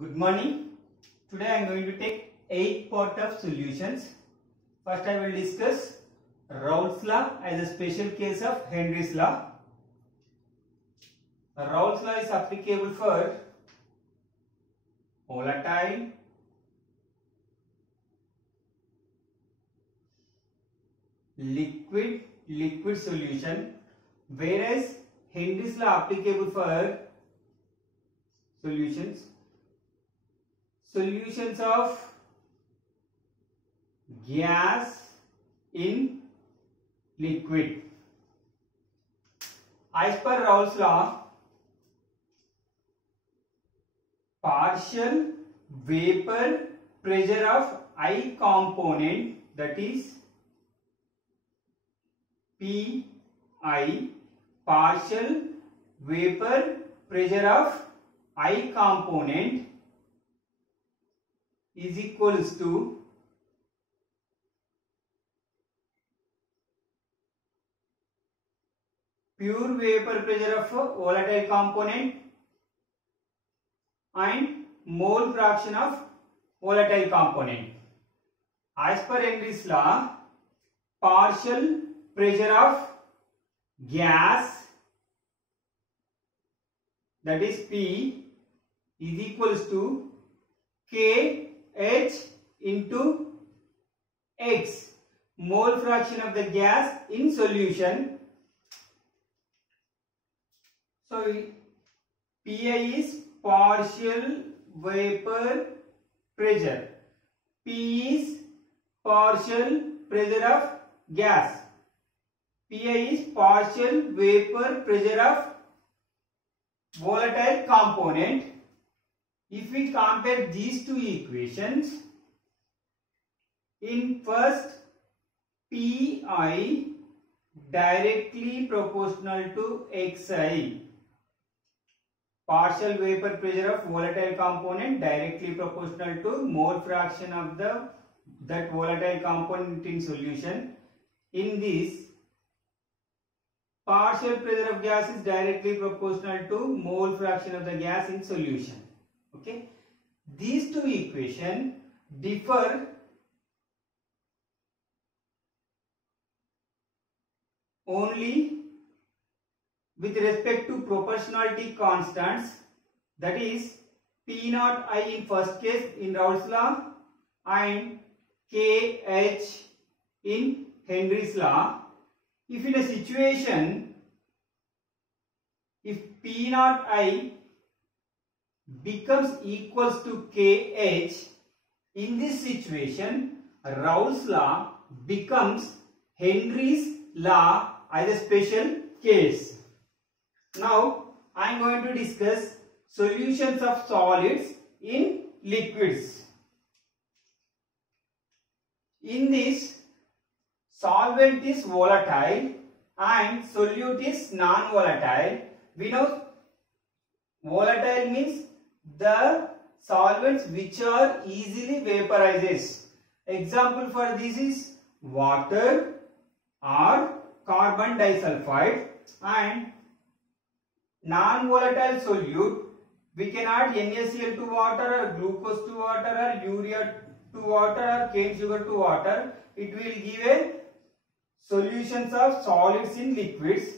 Good morning. Today I am going to take 8 part of solutions. First I will discuss Raoult's law as a special case of Henry's law. Raoult's law is applicable for volatile, liquid solution, whereas Henry's law applicable for solutions of gas in liquid. As per Raoult's law, partial vapor pressure of I component, that is Pi, partial vapor pressure of I component is equals to pure vapor pressure of a volatile component and mole fraction of volatile component. As per Henry's law, partial pressure of gas, that is P, is equals to KH into X, mole fraction of the gas in solution. So Pi is partial vapor pressure, P is partial pressure of gas, Pi is partial vapor pressure of volatile component. If we compare these two equations, in first Pi directly proportional to Xi, partial vapor pressure of volatile component directly proportional to mole fraction of that volatile component in solution. In this, partial pressure of gas is directly proportional to mole fraction of the gas in solution. Okay, these two equations differ only with respect to proportionality constants, that is P naught I in first case in Raoult's law and KH in Henry's law. If in a situation, if P naught I becomes equals to KH, in this situation Raoult's law becomes Henry's law as a special case. Now I am going to discuss solutions of solids in liquids. In this, solvent is volatile and solute is non-volatile. We know volatile means the solvents which are easily vaporizes. Example for this is water or carbon disulfide, and non-volatile solute, we can add NaCl to water or glucose to water or urea to water or cane sugar to water. It will give a solutions of solids in liquids,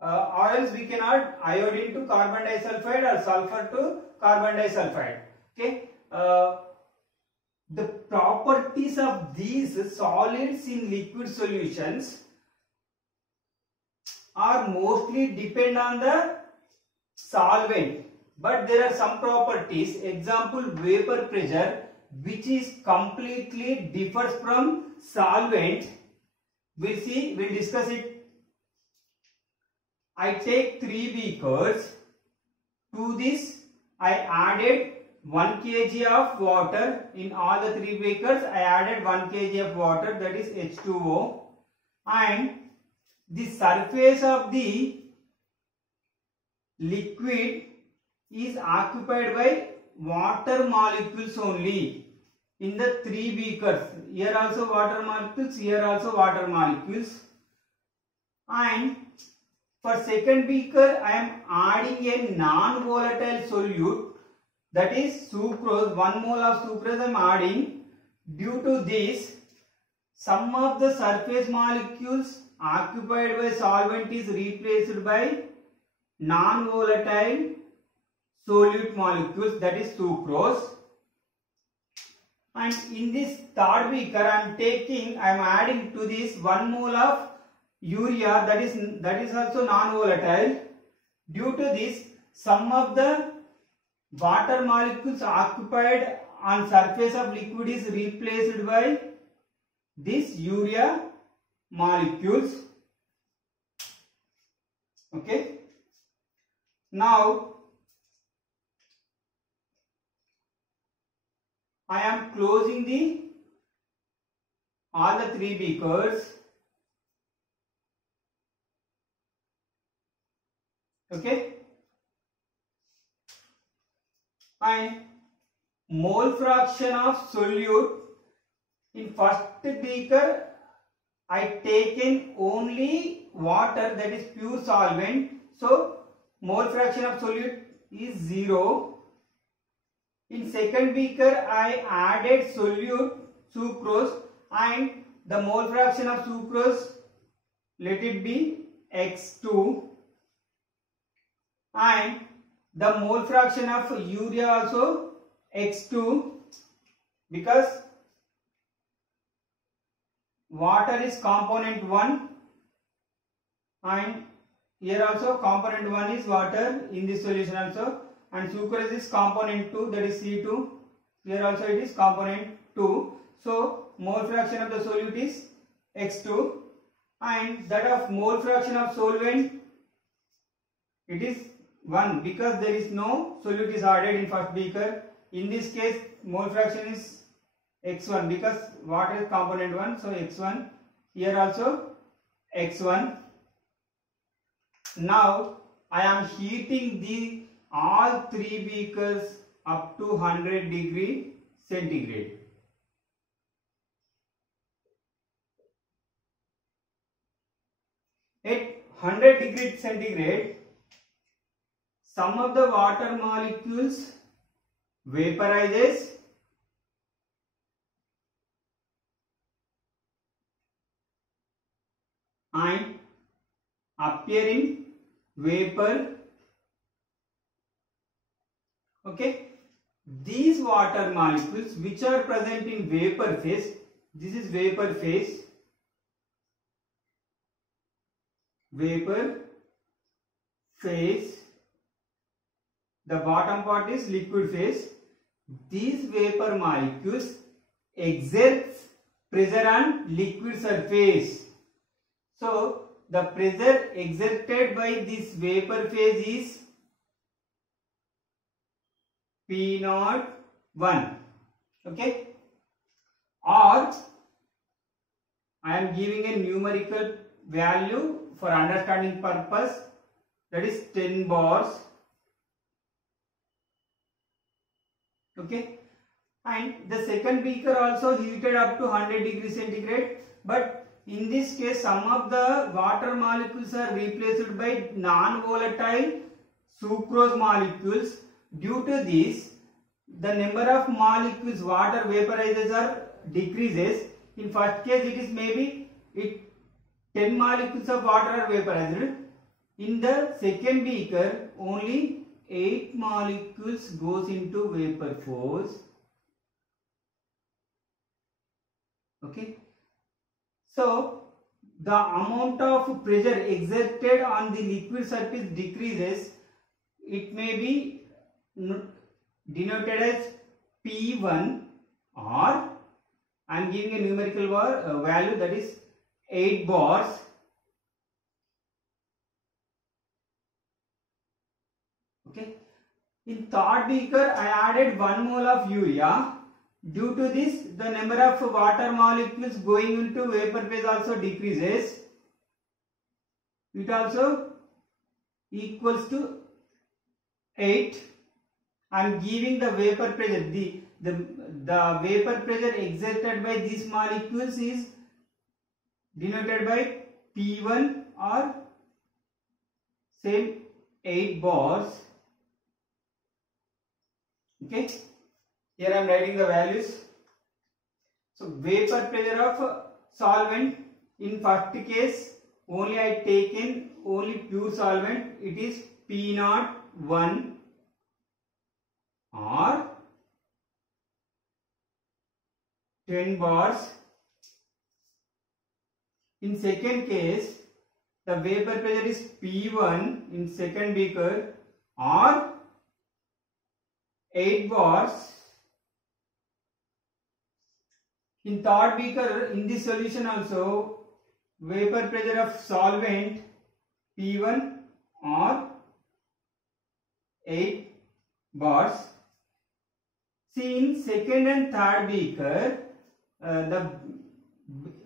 or else we can add iodine to carbon disulfide or sulfur to carbon disulfide. Okay, the properties of these solids in liquid solutions are mostly depend on the solvent, but there are some properties, example vapor pressure, which is completely differs from solvent. We'll discuss it. I take 3 beakers. To this I added 1 kg of water. In all the 3 beakers I added 1 kg of water, that is H2O, and the surface of the liquid is occupied by water molecules only. In the 3 beakers, here also water molecules, here also water molecules, and for second beaker I am adding a non-volatile solute that is sucrose. 1 mole of sucrose I am adding. Due to this, some of the surface molecules occupied by solvent is replaced by non-volatile solute molecules, that is sucrose. And in this third beaker I am adding to this 1 mole of urea, that is also non-volatile. Due to this, some of the water molecules occupied on surface of liquid is replaced by this urea molecules. Okay. Now I am closing all the 3 beakers. Okay. And mole fraction of solute in first beaker I taken only water, that is pure solvent. So mole fraction of solute is 0. In second beaker I added solute sucrose and the mole fraction of sucrose, let it be x2, and the mole fraction of urea also x2, because water is component 1 and here also component 1 is water in this solution also, and sucrose is component 2, that is C2. Here also it is component 2. So mole fraction of the solute is x2 and that of mole fraction of solvent, it is 1 because there is no solute is added in first beaker. In this case mole fraction is x1 because water is component 1, so x1. Here also x1. Now I am heating all 3 beakers up to 100 degree centigrade. At 100 degree centigrade, some of the water molecules vaporizes and appear in vapor. Okay, these water molecules which are present in vapor phase, this is vapor phase, the bottom part is liquid phase. These vapor molecules exerts pressure on liquid surface. So the pressure exerted by this vapor phase is P01. Okay, or I am giving a numerical value for understanding purpose, that is 10 bars. Okay, and the second beaker also heated up to 100 degrees centigrade, but in this case some of the water molecules are replaced by non-volatile sucrose molecules. Due to this, the number of molecules water vaporizes or decreases. In first case it is maybe 10 molecules of water are vaporized. In the second beaker only 8 molecules goes into vapor phase. Okay, so the amount of pressure exerted on the liquid surface decreases. It may be denoted as P1, or I am giving a numerical value, that is 8 bars. Okay, in third beaker I added 1 mole of urea. Due to this, the number of water molecules going into vapor phase also decreases. It also equals to 8. I am giving the vapor pressure. The vapor pressure exerted by these molecules is denoted by P1 or same 8 bars. Okay, here I am writing the values. So vapor pressure of solvent, in first case only I taken only pure solvent, it is P01 or 10 bars. In second case, the vapor pressure is P1 in second beaker or 8 bars. In third beaker, in this solution also, vapor pressure of solvent P1 or 8 bars. See, in second and third beaker, the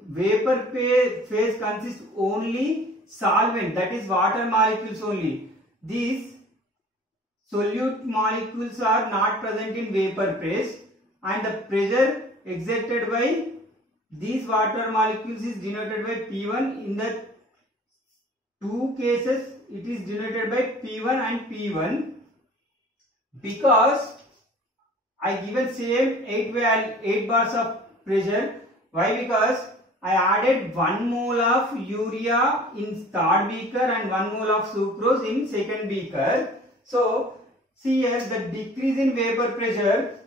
vapor phase consists only solvent, that is water molecules only. These solute molecules are not present in vapor phase, and the pressure exerted by these water molecules is denoted by P1. In the two cases it is denoted by P1 and P1 because I given same 8 bars of pressure. Why? Because I added 1 mole of urea in third beaker and 1 mole of sucrose in second beaker. So see here, the decrease in vapor pressure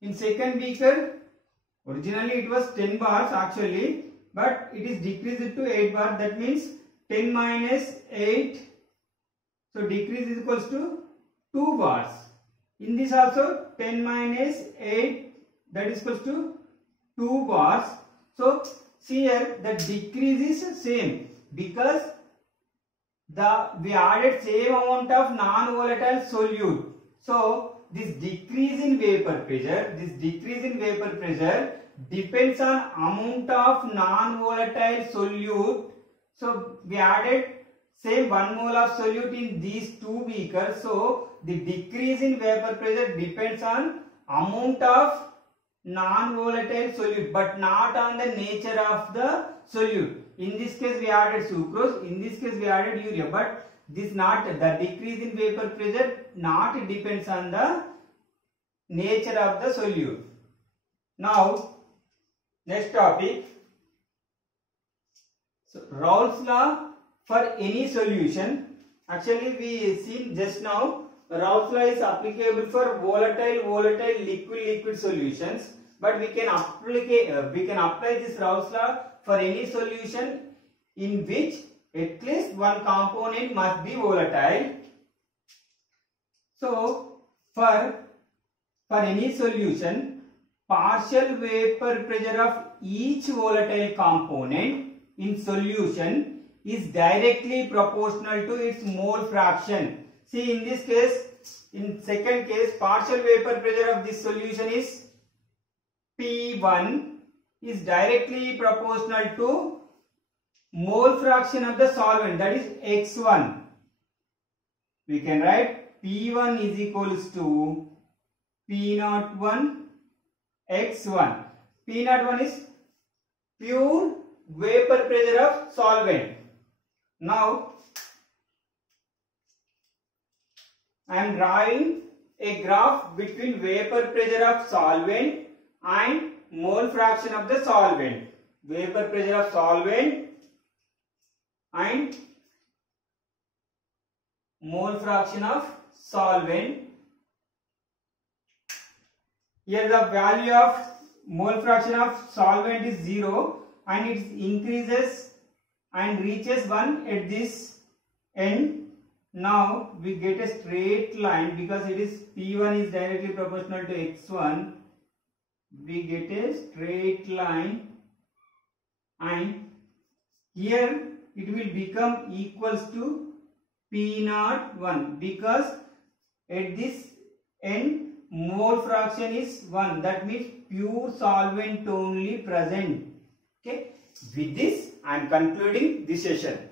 in second beaker, originally it was 10 bars actually, but it is decreased to 8 bars. That means 10 minus 8, so decrease is equals to 2 bars. In this also 10 minus 8, that is equals to 2 bars. So see here, the decrease is same because we added same amount of non-volatile solute. So this decrease in vapor pressure, depends on amount of non-volatile solute. So we added same 1 mole of solute in these two beakers. So the decrease in vapor pressure depends on amount of non-volatile solute, but not on the nature of the solute. In this case we added sucrose, in this case we added urea, but this not, the decrease in vapor pressure not depends on the nature of the solute. Now next topic. So Raoult's law for any solution. Actually we seen just now, Raoult's law is applicable for volatile, liquid solutions, but we can apply this Raoult's law for any solution in which at least one component must be volatile. So for any solution, partial vapor pressure of each volatile component in solution is directly proportional to its mole fraction. See, in this case, in second case, partial vapor pressure of this solution is P1 is directly proportional to mole fraction of the solvent, that is X1. We can write P1 is equals to P01 X1. P01 is pure vapor pressure of solvent. Now I am drawing a graph between vapor pressure of solvent and mole fraction of the solvent. Vapor pressure of solvent and mole fraction of solvent. Here the value of mole fraction of solvent is 0 and it increases and reaches 1 at this end. Now we get a straight line because it is P1 is directly proportional to X1. We get a straight line and here it will become equals to P01 because at this end mole fraction is 1. That means pure solvent only present. Okay. With this I am concluding this session.